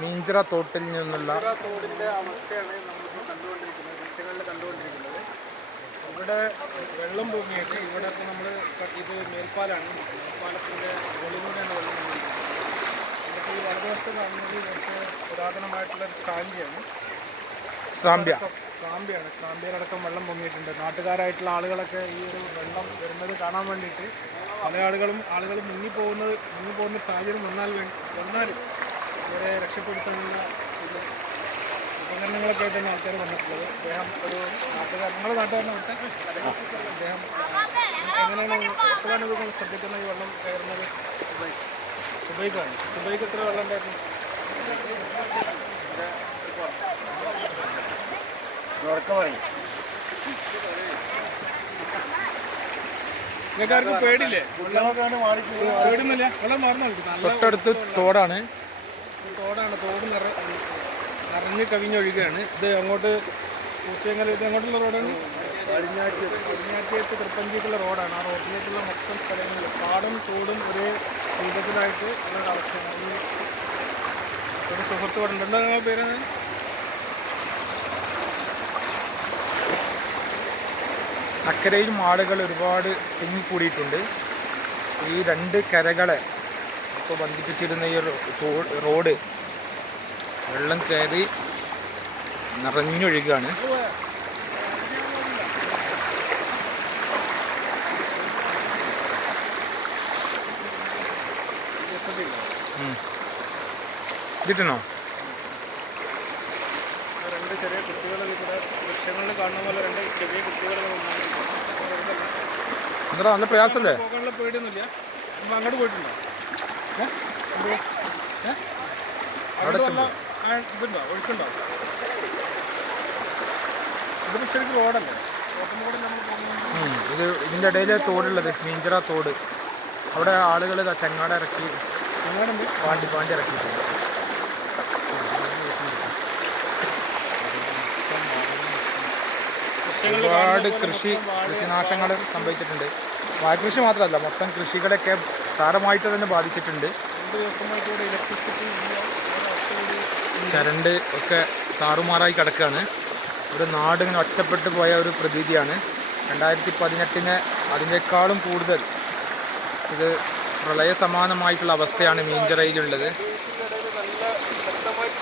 മീഞ്ചിറ തോട്ടിൽ നിന്നുള്ള തോടിന്റെ അവസ്ഥയാണ് നമ്മളിപ്പോൾ കണ്ടുകൊണ്ടിരിക്കുന്നത്. ദൃശ്യങ്ങളിൽ കണ്ടുകൊണ്ടിരിക്കുന്നത്. ഇവിടെ വെള്ളം പൊങ്ങിയിട്ട് ഇവിടെ ഇപ്പോൾ നമ്മൾ ഇത് മേൽപ്പാലാണ്. മേൽപ്പാലത്തിന്റെ മുകളിലൂടെയാണ് വെള്ളം എന്നിട്ട് ഈ വലതുവശത്ത് കാണുന്നത് ഇവിടുത്തെ പുരാതനമായിട്ടുള്ള ഒരു സാഞ്ചിയാണ് സ്രാമ്പ്യ. സ്രാമ്പ്യാണ്. സ്രാമ്പ്യയിലടക്കം വെള്ളം പൊങ്ങിയിട്ടുണ്ട്. നാട്ടുകാരായിട്ടുള്ള ആളുകളൊക്കെ ഈ ഒരു വെള്ളം വരുന്നത് കാണാൻ വേണ്ടിയിട്ട് പല ആളുകളും ആളുകൾ മുങ്ങിപ്പോകുന്നത് മുങ്ങിപ്പോകുന്ന സാഹചര്യം വന്നാൽ വന്നാലും അവരെ രക്ഷപ്പെടുത്താനുള്ള ഉപകരണങ്ങളൊക്കെ ആയിട്ടാണ് ആൾക്കാർ വന്നിട്ടുള്ളത്. അദ്ദേഹം ഒരു നാട്ടുകാർ നമ്മുടെ നാട്ടുകാരനെ വിട്ട് അദ്ദേഹം എങ്ങനെയാണ് എപ്പോഴാണ് ഇത് ശ്രദ്ധിക്കുന്ന ഈ വെള്ളം കയറുന്നത്? സുബൈക്കാണ്. സുബൈക്ക് എത്ര വെള്ളം ഉണ്ടായിരുന്നു പേടില്ലേ പേടുന്നില്ല വെള്ളം മാറുന്നു നല്ല തൊട്ടടുത്ത് തോടാണ്. തോടാണ്. തോട് നിറ നിറഞ്ഞ് കവിഞ്ഞൊഴുകയാണ് ഇത് അങ്ങോട്ട് കൂത്തിയങ്ങര ഇത് അങ്ങോട്ടുള്ള റോഡാണ്? പടിഞ്ഞാറ്റിയത്ത് തൃപ്പഞ്ചിക്കുള്ള റോഡാണ്. ആ റോഡിലേക്കുള്ള മൊത്തം സ്ഥലങ്ങളിൽ പാടും തോടും ഒരേ രൂപത്തിലായിട്ട് ഉള്ള ഒരു അവസ്ഥയാണ്. ഒരു സുഹൃത്ത് നിങ്ങളുടെ പേരാണ്? അക്കരയിലും ആളുകൾ ഒരുപാട് തിങ്ങിക്കൂടിയിട്ടുണ്ട് ഈ രണ്ട് കരകളെ ഇപ്പോൾ ബന്ധിപ്പിച്ചിരുന്ന ഈ റോഡ് വെള്ളം കയറി നിറഞ്ഞൊഴുകാണ്. ഇതിട്ടണോ? രണ്ട് ചെറിയ കുട്ടികൾ ഇവിടെ ദൃശ്യങ്ങളിൽ കാണുന്ന പോലെ രണ്ട് ചെറിയ കുട്ടികൾ എന്താ നല്ല പ്രയാസല്ലേ പോകാനുള്ള പേടിയൊന്നുമില്ല. നമ്മൾ അങ്ങോട്ട് പോയിട്ടുണ്ടോ? അവിടെ ഇതുണ്ടോ? ഒഴുക്കുണ്ടോ? ശരിക്കും റോഡല്ലേ. ഇത് ഇതിന്റെ ഇടയിൽ തോടുള്ളത് മീഞ്ചിറ തോട്. അവിടെ ആളുകൾ ചെങ്ങാട് ഇറക്കി പാണ്ടി പാണ്ടി ഇറക്കിയിട്ടുണ്ട്. ഒരുപാട് കൃഷി കൃഷിനാശങ്ങൾ സംഭവിച്ചിട്ടുണ്ട്. വാഴകൃഷി മാത്രമല്ല മൊത്തം കൃഷികളൊക്കെ സാരമായിട്ട് തന്നെ ബാധിച്ചിട്ടുണ്ട്. ചരണ്ട് ഒക്കെ താറുമാറായി കിടക്കുകയാണ്. ഒരു നാട് ഇങ്ങനെ ഒറ്റപ്പെട്ടു പോയ ഒരു പ്രതീതിയാണ്. രണ്ടായിരത്തി പതിനെട്ടിന് അതിനേക്കാളും കൂടുതൽ ഇത് പ്രളയ സമാനമായിട്ടുള്ള അവസ്ഥയാണ് നല്ല ശക്തമായിട്ട്